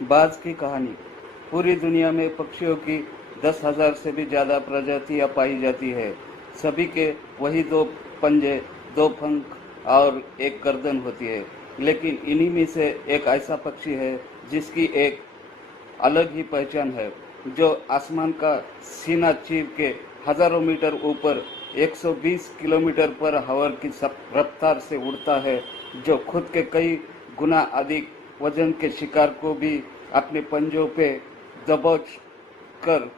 बाज की कहानी। पूरी दुनिया में पक्षियों की 10,000 से भी ज़्यादा प्रजातियां पाई जाती है। सभी के वही दो पंजे, दो पंख और एक गर्दन होती है। लेकिन इन्हीं में से एक ऐसा पक्षी है जिसकी एक अलग ही पहचान है, जो आसमान का सीना चीर के हजारों मीटर ऊपर 120 किलोमीटर पर हवा की रफ्तार से उड़ता है, जो खुद के कई गुना अधिक वजन के शिकार को भी अपने पंजों पे दबोच कर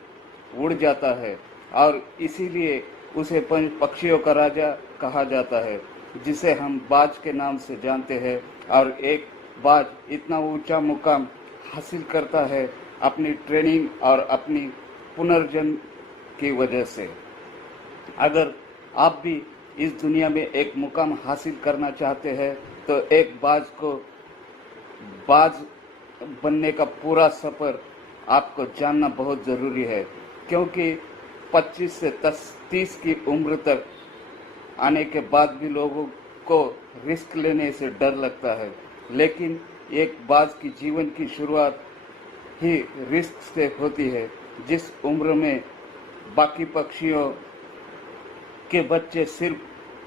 उड़ जाता है। और इसीलिए उसे पक्षियों का राजा कहा जाता है, जिसे हम बाज के नाम से जानते हैं। और एक बाज इतना ऊंचा मुकाम हासिल करता है अपनी ट्रेनिंग और अपनी पुनर्जन्म की वजह से। अगर आप भी इस दुनिया में एक मुकाम हासिल करना चाहते हैं तो एक बाज बनने का पूरा सफ़र आपको जानना बहुत ज़रूरी है, क्योंकि 25 से 30 की उम्र तक आने के बाद भी लोगों को रिस्क लेने से डर लगता है। लेकिन एक बाज की जीवन की शुरुआत ही रिस्क से होती है। जिस उम्र में बाकी पक्षियों के बच्चे सिर्फ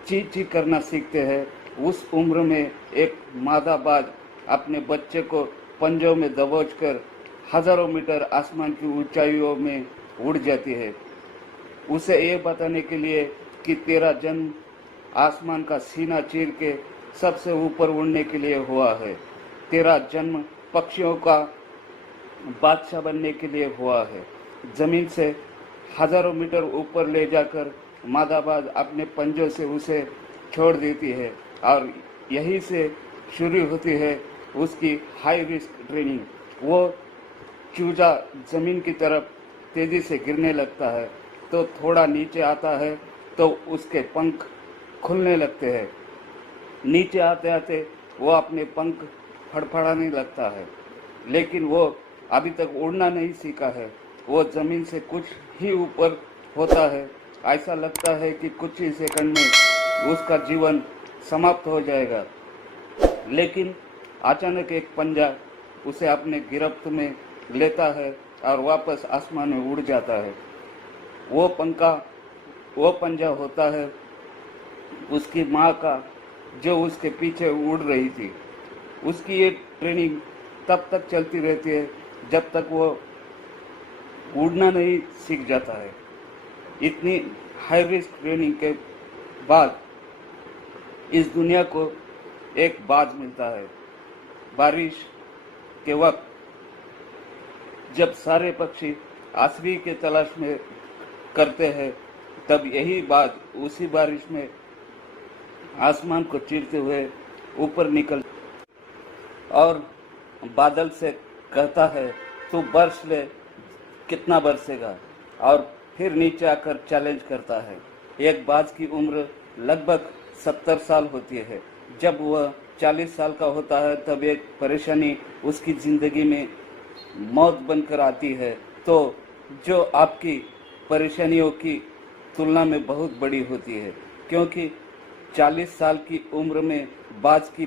ची ची करना सीखते हैं, उस उम्र में एक मादा बाज अपने बच्चे को पंजों में दबोचकर हजारों मीटर आसमान की ऊंचाइयों में उड़ जाती है, उसे ये बताने के लिए कि तेरा जन्म आसमान का सीना चीर के सबसे ऊपर उड़ने के लिए हुआ है। तेरा जन्म पक्षियों का बादशाह बनने के लिए हुआ है। जमीन से हजारों मीटर ऊपर ले जाकर मादा बाज अपने पंजों से उसे छोड़ देती है, और यहीं से शुरू होती है उसकी हाई रिस्क ट्रेनिंग। वो चूजा जमीन की तरफ तेजी से गिरने लगता है तो थोड़ा नीचे आता है तो उसके पंख खुलने लगते हैं। नीचे आते आते वो अपने पंख फड़फड़ाने लगता है, लेकिन वो अभी तक उड़ना नहीं सीखा है। वो जमीन से कुछ ही ऊपर होता है। ऐसा लगता है कि कुछ ही सेकंड में उसका जीवन समाप्त हो जाएगा। लेकिन अचानक एक पंजा उसे अपने गिरफ्त में लेता है और वापस आसमान में उड़ जाता है। वो पंजा होता है उसकी माँ का, जो उसके पीछे उड़ रही थी। उसकी ये ट्रेनिंग तब तक चलती रहती है जब तक वो उड़ना नहीं सीख जाता है। इतनी हाई रिस्क ट्रेनिंग के बाद इस दुनिया को एक बाज मिलता है। बारिश के वक्त जब सारे पक्षी आश्रय की तलाश में करते हैं, तब यही बाज उसी बारिश में आसमान को चीरते हुए ऊपर निकल और बादल से कहता है, तू बरस ले, कितना बरसेगा। और फिर नीचे आकर चैलेंज करता है। एक बाज की उम्र लगभग 70 साल होती है। जब वह 40 साल का होता है तब एक परेशानी उसकी जिंदगी में मौत बनकर आती है, तो जो आपकी परेशानियों की तुलना में बहुत बड़ी होती है, क्योंकि 40 साल की उम्र में बाज की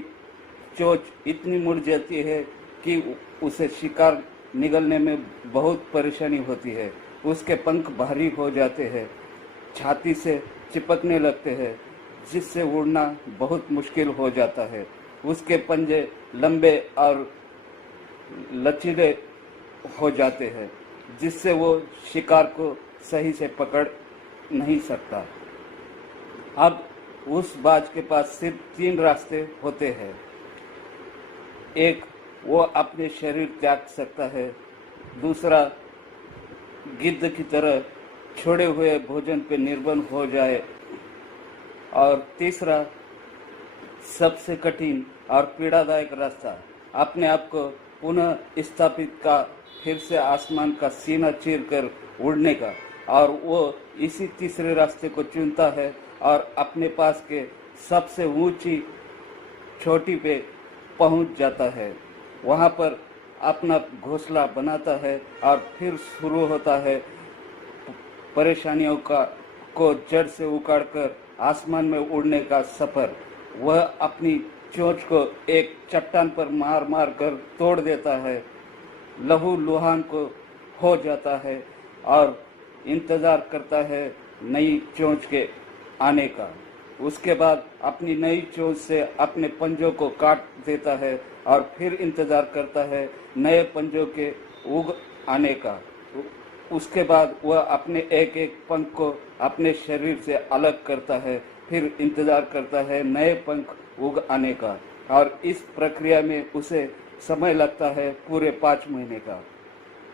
चोंच इतनी मुड़ जाती है कि उसे शिकार निगलने में बहुत परेशानी होती है। उसके पंख भारी हो जाते हैं, छाती से चिपकने लगते हैं, जिससे उड़ना बहुत मुश्किल हो जाता है। उसके पंजे लंबे और लचीले हो जाते हैं, जिससे वो शिकार को सही से पकड़ नहीं सकता। अब उस बाज के पास सिर्फ 3 रास्ते होते हैं। एक, वो अपने शरीर त्याग सकता है। दूसरा, गिद्ध की तरह छोड़े हुए भोजन पे निर्भर हो जाए। और तीसरा, सबसे कठिन और पीड़ादायक रास्ता, अपने आप को पुनः स्थापित का, फिर से आसमान का सीना चीरकर उड़ने का। और वो इसी तीसरे रास्ते को चुनता है और अपने पास के सबसे ऊंची चोटी पे पहुंच जाता है। वहां पर अपना घोंसला बनाता है और फिर शुरू होता है परेशानियों को जड़ से उखाड़कर आसमान में उड़ने का सफर। वह अपनी चोंच को एक चट्टान पर मार मार कर तोड़ देता है लहू लुहान को हो जाता है और इंतजार करता है नई चोंच के आने का। उसके बाद अपनी नई चोंच से अपने पंजों को काट देता है और फिर इंतजार करता है नए पंजों के उग आने का। उसके बाद वह अपने एक एक पंख को अपने शरीर से अलग करता है, फिर इंतजार करता है नए पंख उग आने का। और इस प्रक्रिया में उसे समय लगता है पूरे 5 महीने का।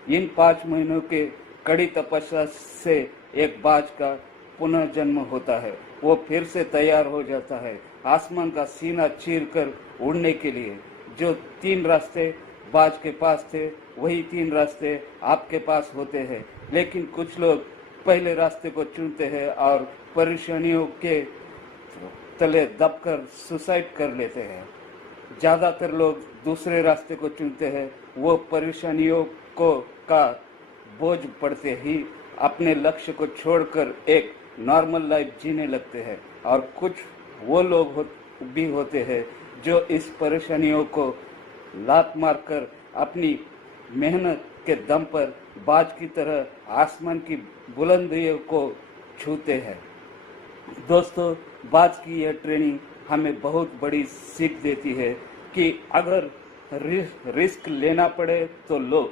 इन 5 महीनों के कड़ी तपस्या से एक बाज का पुनः जन्म होता है। वो फिर से तैयार हो जाता है आसमान का सीना चीरकर उड़ने के लिए। जो 3 रास्ते बाज के पास थे, वही 3 रास्ते आपके पास होते हैं। लेकिन कुछ लोग पहले रास्ते को चुनते हैं और परेशानियों के तले दबकर सुसाइड कर लेते हैं। ज्यादातर लोग दूसरे रास्ते को चुनते हैं। वो परेशानियों को का बोझ पड़ते ही अपने लक्ष्य को छोड़कर एक नॉर्मल लाइफ जीने लगते हैं। और कुछ वो लोग भी होते हैं जो इस परेशानियों को लात मारकर अपनी मेहनत के दम पर बाज की तरह आसमान की बुलंदियों को छूते हैं। दोस्तों, बाज की यह ट्रेनिंग हमें बहुत बड़ी सीख देती है कि अगर रिस्क लेना पड़े तो लो,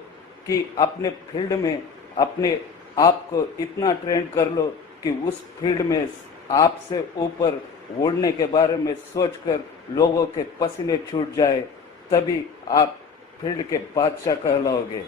कि अपने फील्ड में अपने आप को इतना ट्रेन कर लो कि उस फील्ड में आपसे ऊपर उड़ने के बारे में सोचकर लोगों के पसीने छूट जाए, तभी आप फील्ड के बादशाह कहलाओगे।